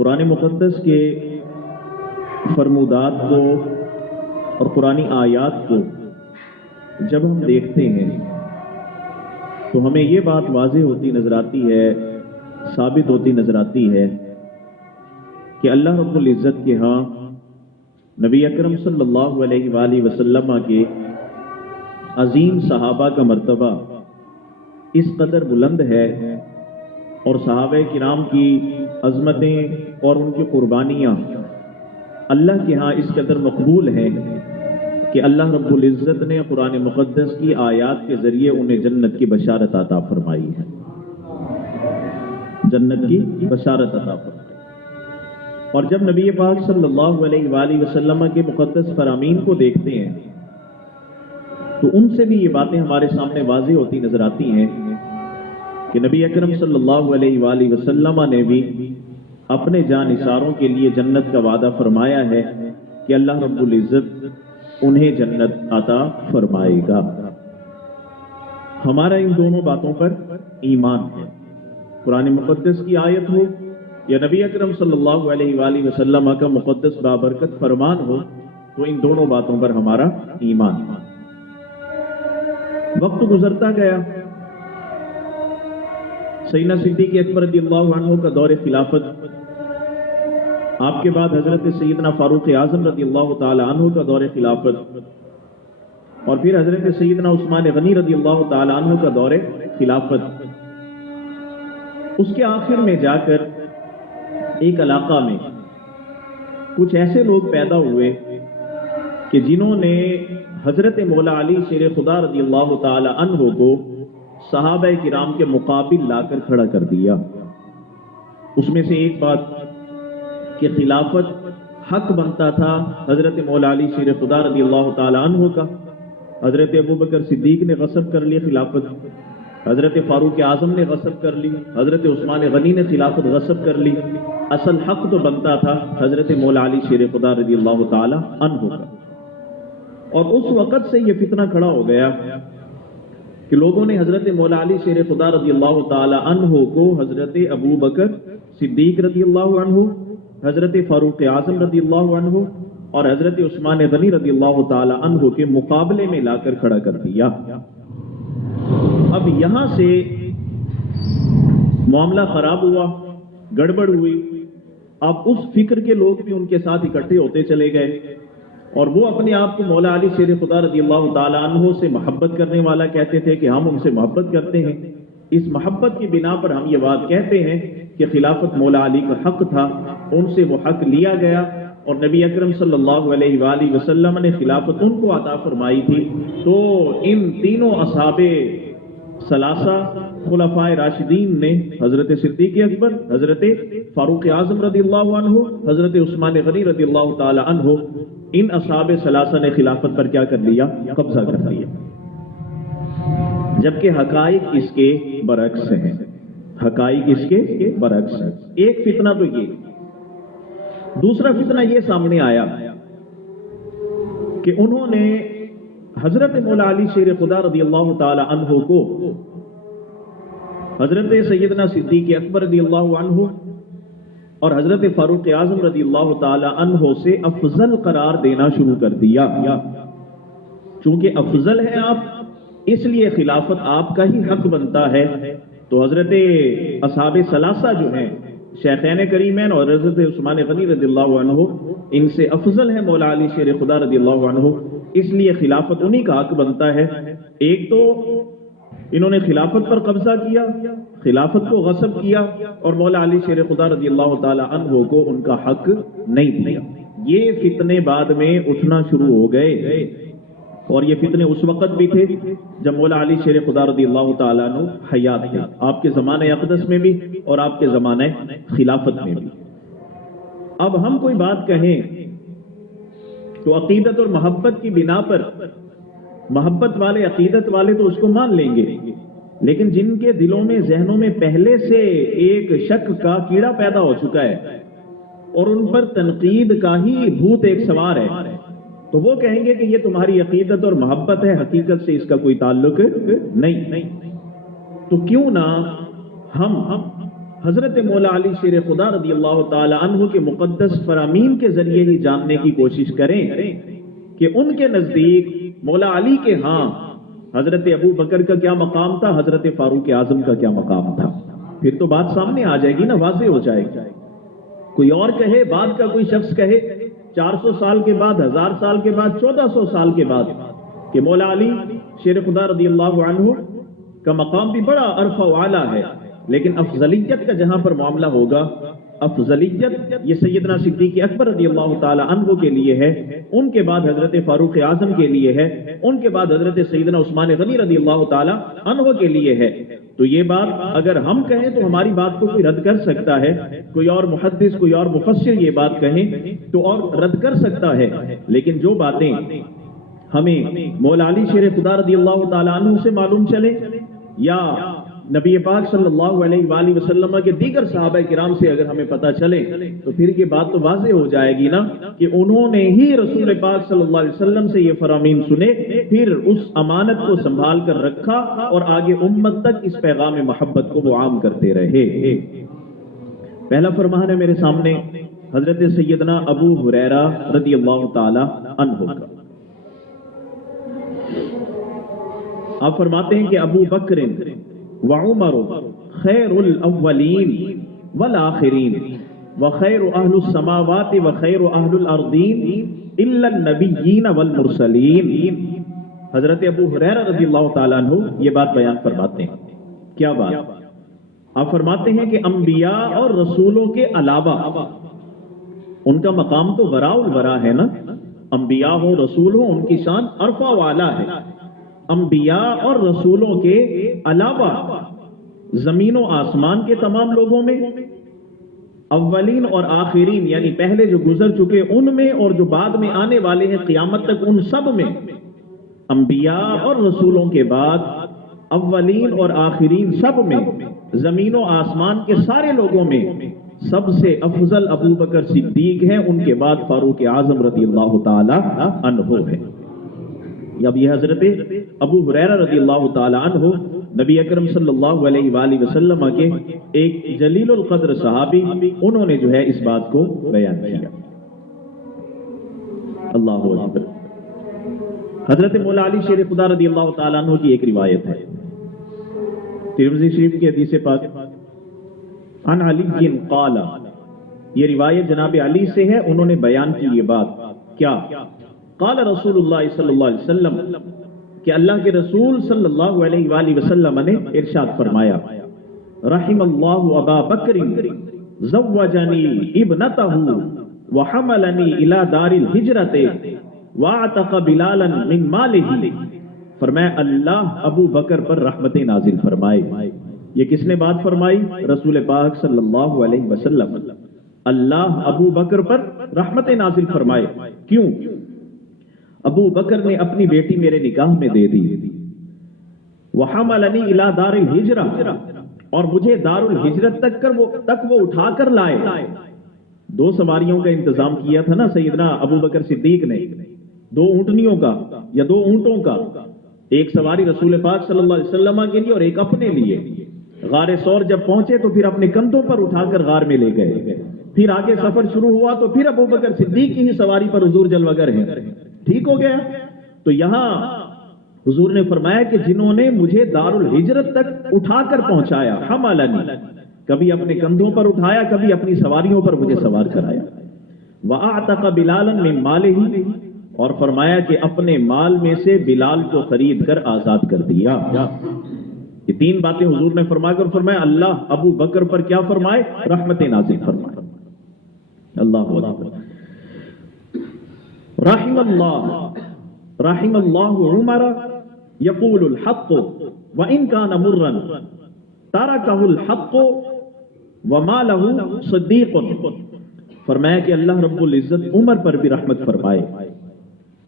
قرآن مقدس کے فرمودات کو اور قرآنی آیات کو جب ہم دیکھتے ہیں تو ہمیں یہ بات واضح ہوتی نظر آتی ہے، ثابت ہوتی نظر آتی ہے کہ اللہ رب العزت کے ہاں نبی اکرم صلی اللہ علیہ وآلہ وسلم کے عظیم صحابہ کا مرتبہ اس قدر بلند ہے اور صحابہ کرام کی عظمتیں اور ان کی قربانیاں اللہ کے ہاں اس قدر مقبول ہیں کہ اللہ رب العزت نے قرآن مقدس کی آیات کے ذریعے انہیں جنت کی بشارت عطا فرمائی ہے، جنت کی بشارت عطا فرمائی۔ اور جب نبی پاک صلی اللہ علیہ وآلہ وسلم کے مقدس فرامین کو دیکھتے ہیں تو ان سے بھی یہ باتیں ہمارے سامنے واضح ہوتی نظر آتی ہیں کہ نبی اکرم صلی اللہ علیہ وآلہ وسلم نے بھی اپنے جانثاروں کے لیے جنت کا وعدہ فرمایا ہے کہ اللہ رب العزت انہیں جنت عطا فرمائے گا۔ ہمارا ان دونوں باتوں پر ایمان ہے، قرآن مقدس کی آیت ہو یا نبی اکرم صلی اللہ علیہ وآلہ وسلم کا مقدس بابرکت فرمان ہو، تو ان دونوں باتوں پر ہمارا ایمان ہے۔ وقت گزرتا گیا، سیدنا صدیق اکبر رضی اللہ عنہ کا دور خلافت، آپ کے بعد حضرت سیدنا فاروق اعظم رضی اللہ تعالی عنہ کا دور خلافت، اور پھر حضرت سیدنا عثمان غنی رضی اللہ تعالی عنہ کا دور خلافت۔ اس کے آخر میں جا کر ایک علاقہ میں کچھ ایسے لوگ پیدا ہوئے کہ جنہوں نے حضرت مولا علی شیر خدا رضی اللہ تعالی عنہ کو صحابہ کرام کے مقابل لا کر کھڑا کر دیا۔ اس میں سے ایک بات کہ خلافت حق بنتا تھا حضرت مولا علی شیر خدا رضی اللہ تعالی عنہ کا، حضرت ابوبکر صدیق نے غصب کر لی خلافت، حضرت فاروق اعظم نے غصب کر لی، حضرت عثمان غنی نے خلافت غصب کر لی۔ اصل حق تو بنتا تھا حضرت مولا علی شیر خدا رضی اللہ تعالی عنہ کا۔ اور اس وقت سے یہ فتنہ کھڑا ہو گیا کہ لوگوں نے حضرت مولا علی شیر خدا رضی اللہ تعالی عنہ کو حضرت ابوبکر صدیق رضی اللہ عنہ، حضرت فاروق اعظم رضی اللہ عنہ اور حضرت عثمان غنی رضی اللہ تعالی عنہ کے مقابلے میں لا کر کھڑا کر دیا۔ اب یہاں سے معاملہ خراب ہوا، گڑبڑ ہوئی۔ اب اس فکر کے لوگ بھی ان کے ساتھ اکٹھے ہوتے چلے گئے اور وہ اپنے آپ کو مولا علی شیر خدا رضی اللہ تعالی عنہ سے محبت کرنے والا کہتے تھے کہ ہم ان سے محبت کرتے ہیں۔ اس محبت کی بنا پر ہم یہ بات کہتے ہیں کہ خلافت مولا علی کا حق تھا، ان سے وہ حق لیا گیا اور نبی اکرم صلی اللہ علیہ وآلہ وسلم نے خلافت ان کو عطا فرمائی تھی۔ تو ان تینوں اصحاب ثلاثہ خلفائے راشدین نے حضرت صدیق اکبر، حضرت فاروق اعظم رضی اللہ عنہ، حضرت عثمان غنی رضی اللہ تعالی عنہ، ان اصحاب ثلاثہ نے خلافت پر کیا کر لیا؟ قبضہ کر لیا، جبکہ حقائق اس کے برعکس ہیں۔ حقائق اس کے برعکس ہیں۔ ایک فتنہ تو یہ، دوسرا فتنہ یہ سامنے آیا کہ انہوں نے حضرت مولا علی شیر خدا رضی اللہ تعالی عنہ کو حضرت سیدنا صدیق اکبر رضی اللہ عنہ اور حضرت فاروق اعظم رضی اللہ تعالی عنہ سے افضل قرار دینا شروع کر دیا۔ چونکہ افضل ہے آپ، اس لیے خلافت آپ کا ہی حق بنتا ہے۔ تو حضرت اصحاب ثلاثہ جو ہیں، شیخین کریمین اور حضرت عثمان غنی رضی اللہ عنہ، ان سے افضل ہے مولا علی شیر خدا رضی اللہ عنہ، اس لیے خلافت انہی کا حق بنتا ہے۔ ایک تو انہوں نے خلافت پر قبضہ کیا، خلافت کو غصب کیا، اور مولا علی شیر خدا رضی اللہ تعالی عنہ کو ان کا حق نہیں دیا۔ یہ فتنے بعد میں اٹھنا شروع ہو گئے، اور یہ فتنے اس وقت بھی تھے جب مولا علی شیر خدا رضی اللہ تعالیٰ عنہ حیات تھے، آپ کے زمانہ اقدس میں بھی اور آپ کے زمانہ خلافت میں بھی۔ اب ہم کوئی بات کہیں تو عقیدت اور محبت کی بنا پر محبت والے، عقیدت والے تو اس کو مان لیں گے، لیکن جن کے دلوں میں، ذہنوں میں پہلے سے ایک شک کا کیڑا پیدا ہو چکا ہے اور ان پر تنقید کا ہی بھوت ایک سوار ہے، تو وہ کہیں گے کہ یہ تمہاری عقیدت اور محبت ہے، حقیقت سے اس کا کوئی تعلق نہیں۔ تو کیوں نہ ہم حضرت مولا علی شیر خدا رضی اللہ تعالی عنہ کے مقدس فرامین کے ذریعے ہی جاننے کی کوشش کریں کہ ان کے نزدیک مولا علی کے ہاں حضرت ابو بکر کا کیا مقام تھا، حضرت فاروق اعظم کا کیا مقام تھا، پھر تو بات سامنے آ جائے گی نا، واضح ہو جائے گی۔ کوئی اور کہے، بعد کا کوئی شخص کہے 400 سال کے بعد، 1000 سال کے بعد، 1400 سال کے بعد کہ مولا علی شیر خدا رضی اللہ عنہ کا مقام بھی بڑا عرفہ و اعلیٰ ہے، لیکن افضلیت کا جہاں پر معاملہ ہوگا، افضلیت یہ سیدنا صدیق اکبر رضی اللہ تعالی عنہ کے لیے ہے، ان کے بعد حضرت فاروق اعظم کے لیے ہے، ان کے بعد حضرت سیدنا عثمان غنی رضی اللہ تعالی عنہ کے لیے ہے۔ تو یہ بات اگر ہم کہیں تو ہماری بات کو کوئی رد کر سکتا ہے، کوئی اور محدث، کوئی اور مفسر یہ بات کہیں تو اور رد کر سکتا ہے، لیکن جو باتیں ہمیں مولا علی شیر خدا رضی اللہ تعالی عنہ سے معلوم چلے یا نبی پاک صلی اللہ علیہ وآلہ وسلم کے دیگر صحابہ کرام سے اگر ہمیں پتہ چلے تو پھر یہ بات تو واضح ہو جائے گی نا کہ انہوں نے ہی رسول پاک صلی اللہ علیہ وسلم سے یہ فرامین سنے، پھر اس امانت کو سنبھال کر رکھا اور آگے امت تک اس پیغام محبت کو وہ عام کرتے رہے۔ پہلا فرمان ہے میرے سامنے حضرت سیدنا ابو ہریرہ رضی اللہ تعالی عنہ کا۔ آپ فرماتے ہیں کہ ابو بکر وعمر خیر الاولین والآخرین وخیر اہل السماوات وخیر اہل الارضین الا النبیین والمرسلین۔ حضرت ابو ہریرہ رضی اللہ تعالیٰ عنہ یہ بات بیان فرماتے ہیں۔ کیا بات؟ آپ فرماتے ہیں کہ انبیاء اور رسولوں کے علاوہ ان کا مقام تو وراء الورا ہے نا، انبیاء ہوں رسول ہوں ان کی شان عرفہ والا ہے۔ انبیاء اور رسولوں کے علاوہ زمین و آسمان کے تمام لوگوں میں، اولین اور آخرین یعنی پہلے جو گزر چکے ان میں اور جو بعد میں آنے والے ہیں قیامت تک ان سب میں، انبیاء اور رسولوں کے بعد اولین اور آخرین سب میں، زمین و آسمان کے سارے لوگوں میں سب سے افضل ابو بکر صدیق ہیں، ان کے بعد فاروق اعظم رضی اللہ تعالی عنہ ہے۔ اب یہ حضرت ابو ہریرہ رضی اللہ تعالی عنہ نبی اکرم صلی اللہ علیہ وآلہ وسلم کے ایک جلیل القدر صحابی، انہوں نے جو ہے اس بات کو بیان کیا۔ اللہ اکبر۔ حضرت مولا علی شیر خدا رضی اللہ تعالی عنہ کی ایک روایت ہے ترمذی شریف کی حدیث پاک، عن علی قال، یہ روایت جناب علی سے ہے، انہوں نے بیان کی یہ بات کیا؟ قال رسول اللہ صلی اللہ علیہ وسلم، کہ اللہ کے رسول صلی اللہ علیہ وآلہ وسلم نے ارشاد فرمایا، رحم اللہ ابا بکر زوجنی ابنتہ وحملنی الی دار الہجرت واعتق بلالا من مالہ۔ فرمایا اللہ ابو بکر پر رحمت نازل فرمائے۔ یہ کس نے بات فرمائی؟ رسول پاک صلی اللہ علیہ وسلم۔ اللہ ابو بکر پر رحمت نازل فرمائے، کیوں؟ ابو بکر نے اپنی بیٹی میرے نکاح میں دے دی، وحملنی الی دار الہجرہ، اور مجھے دار الہجرت تک وہ اٹھا کر لائے۔ دو سواریوں کا انتظام کیا تھا نا سیدنا ابو بکر صدیق نے، دو اونٹنیوں کا یا دو اونٹوں کا، ایک سواری رسول پاک صلی اللہ علیہ وسلم کے لیے اور ایک اپنے لیے۔ غار ثور جب پہنچے تو پھر اپنے کندھوں پر اٹھا کر غار میں لے گئے، پھر آگے سفر شروع ہوا تو پھر ابو بکر صدیق کی ہی سواری پر حضور جلوگر ہیں۔ ٹھیک ہو گیا؟ تو یہاں حضور نے فرمایا کہ جنہوں نے مجھے دار الہجرت تک اٹھا کر پہنچایا، حملنی، کبھی اپنے کندھوں پر اٹھایا، کبھی اپنی سواریوں پر مجھے سوار کرایا، وَأَعْتَقَ بِلَالًا مِّن مَالِهِ، اور فرمایا کہ اپنے مال میں سے بلال کو خرید کر آزاد کر دیا۔ یہ تین باتیں حضور نے فرما کر فرمایا اللہ ابو بکر پر کیا فرمائے؟ رحمت نازل فرمائے۔ اللہ اکبر۔ رحم اللہ عمر یقول الحق وان کان مرا ترکہ الحق وما له صدیق۔ فرمایا کہ اللہ رب العزت عمر پر بھی رحمت فرمائے،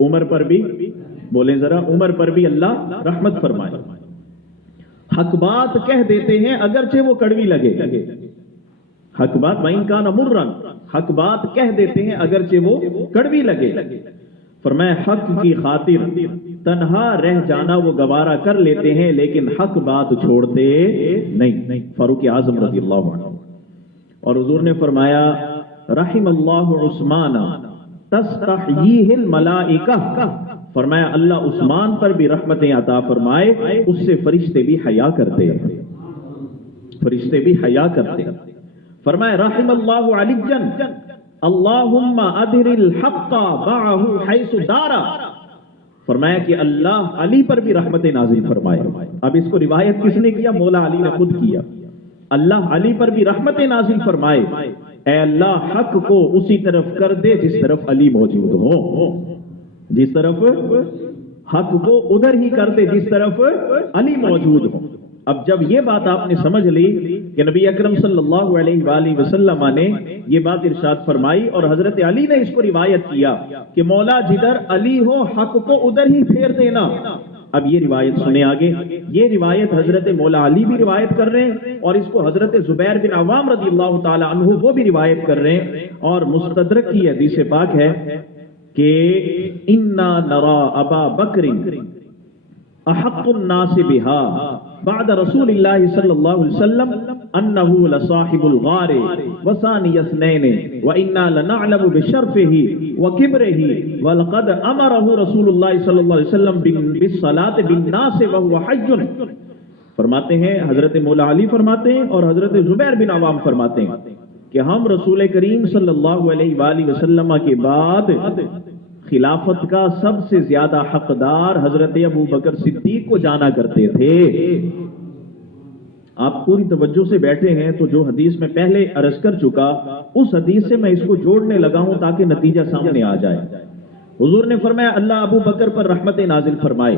عمر پر بھی، بولیں ذرا، عمر پر بھی اللہ رحمت فرمائے۔ حق بات کہہ دیتے ہیں اگرچہ وہ کڑوی لگے، حق بات وان کان مرا، حق بات کہہ دیتے ہیں اگرچہ وہ کڑوی لگے۔ فرمایا حق کی خاطر تنہا رہ جانا وہ گوارا کر لیتے ہیں لیکن حق بات چھوڑتے نہیں۔ فاروق اعظم رضی اللہ عنہ اور حضور نے فرمایا رحم اللہ عثمان تستحییہ الملائکہ، فرمایا اللہ عثمان پر بھی رحمتیں عطا فرمائے، اس سے فرشتے بھی حیا کرتے ہیں، فرشتے بھی حیا کرتے ہیں۔ فرمایا رحم اللہ علی اللہم ادھر الحق معہ حیث دارا، فرمایا کہ اللہ علی پر بھی رحمت نازل فرمائے۔ اب اس کو روایت کس نے کیا؟ مولا علی نے خود کیا۔ اللہ علی پر بھی رحمت نازل فرمائے، اے اللہ حق کو اسی طرف کر دے جس طرف علی موجود ہو، جس طرف حق کو ادھر ہی کر دے جس طرف علی موجود ہو۔ اب جب یہ بات آپ نے سمجھ لی کہ نبی اکرم صلی اللہ علیہ وآلہ وسلم نے یہ بات ارشاد فرمائی اور حضرت علی نے اس کو روایت کیا کہ مولا جدھر علی ہو حق کو ادھر ہی پھیر دینا۔ اب یہ روایت سنے آگے، یہ روایت حضرت مولا علی بھی روایت کر رہے ہیں اور اس کو حضرت زبیر بن عوام رضی اللہ تعالی عنہ وہ بھی روایت کر رہے ہیں، اور مستدرک کی حدیث پاک ہے کہ انا نرا ابا بکر احق الناس بها بعد رسول اللہ صلی اللہ علیہ وسلم انه لصاحب الغار وثاني اثنين وانا لنعلم بشرفه وكبره ولقد امره رسول اللہ صلی اللہ علیہ وسلم بالصلاة بالناس وهو حج۔ فرماتے ہیں حضرت مولا علی فرماتے ہیں اور حضرت زبیر بن عوام فرماتے ہیں کہ ہم رسول کریم صلی اللہ علیہ وآلہ وسلم کے بعد خلافت کا سب سے زیادہ حقدار حضرت ابو بکر صدیق کو جانا کرتے تھے۔ آپ پوری توجہ سے بیٹھے ہیں تو جو حدیث میں پہلے عرض کر چکا اس حدیث سے میں اس کو جوڑنے لگا ہوں تاکہ نتیجہ سامنے آ جائے۔ حضور نے فرمایا اللہ ابو بکر پر رحمت نازل فرمائے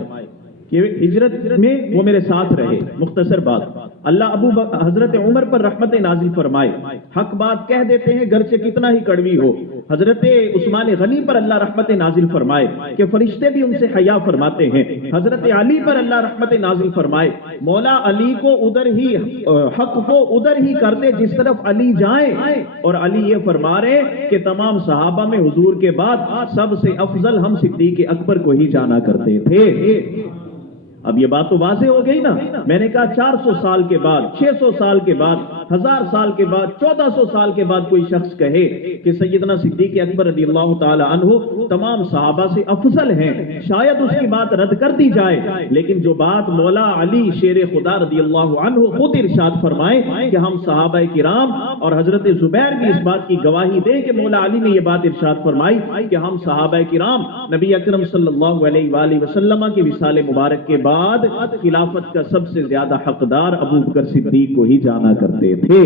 کہ ہجرت میں وہ میرے ساتھ رہے، مختصر بات۔ اللہ حضرت عمر پر رحمت نازل فرمائے، حق بات کہہ دیتے ہیں گرچہ کتنا ہی کڑوی ہو۔ حضرت عثمان غنی پر اللہ رحمت نازل فرمائے کہ فرشتے بھی ان سے حیا فرماتے ہیں۔ حضرت علی پر اللہ رحمت نازل فرمائے، مولا علی کو ادھر ہی حق کو ادھر ہی کر دے جس طرف علی جائیں، اور علی یہ فرما رہے کہ تمام صحابہ میں حضور کے بعد سب سے افضل ہم صدیق اکبر کو ہی جانا کرتے تھے۔ اب یہ بات تو واضح ہو گئی نا، میں نے کہا 400 سال کے بعد، 600 سال کے بعد، 1000 سال کے بعد، 1400 سال کے بعد کوئی شخص کہے کہ سیدنا صدیق اکبر رضی اللہ تعالی عنہ تمام صحابہ سے افضل ہیں، شاید اس کی بات رد کر دی جائے، لیکن جو بات مولا علی شیر خدا رضی اللہ عنہ خود ارشاد فرمائے کہ ہم صحابہ کرام اور حضرت زبیر بھی اس بات کی گواہی دیں کہ مولا علی نے یہ بات ارشاد فرمائی کہ ہم صحابہ کرام نبی اکرم صلی اللہ علیہ وآلہ وسلم کی وصال مبارک کے بعد خلافت کا سب سے زیادہ حقدار ابو بکر صدیق کو ہی جانا کرتے تھے۔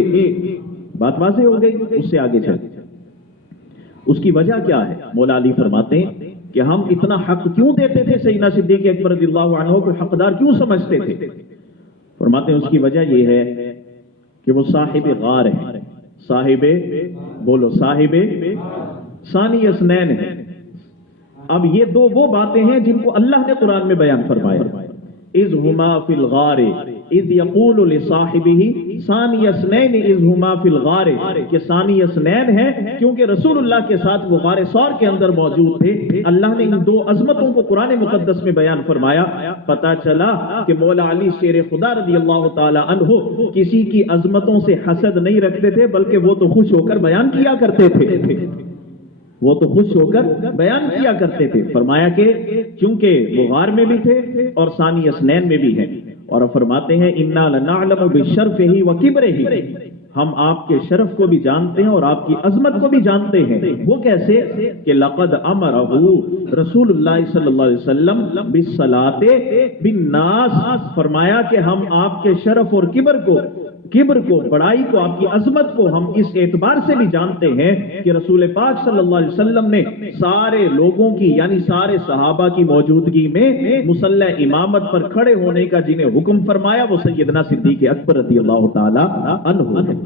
بات واضح ہو گئی، اس سے آگے چلتے ہیں۔ اس کی وجہ کیا ہے؟ مولا علی فرماتے ہیں کہ ہم اتنا حق کیوں دیتے تھے سیدنا صدیق اکبر رضی اللہ عنہ کو حقدار کیوں سمجھتے تھے؟ فرماتے ہیں اس کی وجہ یہ ہے کہ وہ صاحب غار ہے، صاحب بولو صاحب ثانی اثنین ہے۔ اب یہ دو وہ باتیں ہیں جن کو اللہ نے قرآن میں بیان فرمایا، اذ ہما فی الغار اذ یقول لصاحبہ ثانی اثنین اذ ہما فی الغار، کہ ثانی اثنین ہے کیونکہ رسول اللہ کے ساتھ وہ غار ثور کے اندر موجود تھے۔ اللہ نے ان دو عظمتوں کو قرآن مقدس میں بیان فرمایا۔ پتہ چلا کہ مولا علی شیر خدا رضی اللہ تعالی عنہ کسی کی عظمتوں سے حسد نہیں رکھتے تھے، بلکہ وہ تو خوش ہو کر بیان کیا کرتے تھے، وہ تو خوش ہو کر بیان کیا کرتے تھے۔ فرمایا کہ کیونکہ وہ غار میں بھی تھے اور ثانی اثنین میں بھی ہیں، اور فرماتے ہیں انا لنعلم بشرفہ وکبرہ، ہم آپ کے شرف کو بھی جانتے ہیں اور آپ کی عظمت کو بھی جانتے ہیں۔ وہ کیسے؟ کہ لقد امرہ رسول اللہ صلی اللہ علیہ وسلم بالصلاۃ بالناس، فرمایا کہ ہم آپ کے شرف اور کبر کو بڑائی کو، آپ کی عظمت کو ہم اس اعتبار سے بھی جانتے ہیں کہ رسول پاک صلی اللہ علیہ وسلم نے سارے لوگوں کی یعنی سارے صحابہ کی موجودگی میں مصلی امامت پر کھڑے ہونے کا جنہیں حکم فرمایا وہ سیدنا صدیق اکبر رضی اللہ تعالی عنہ ہے۔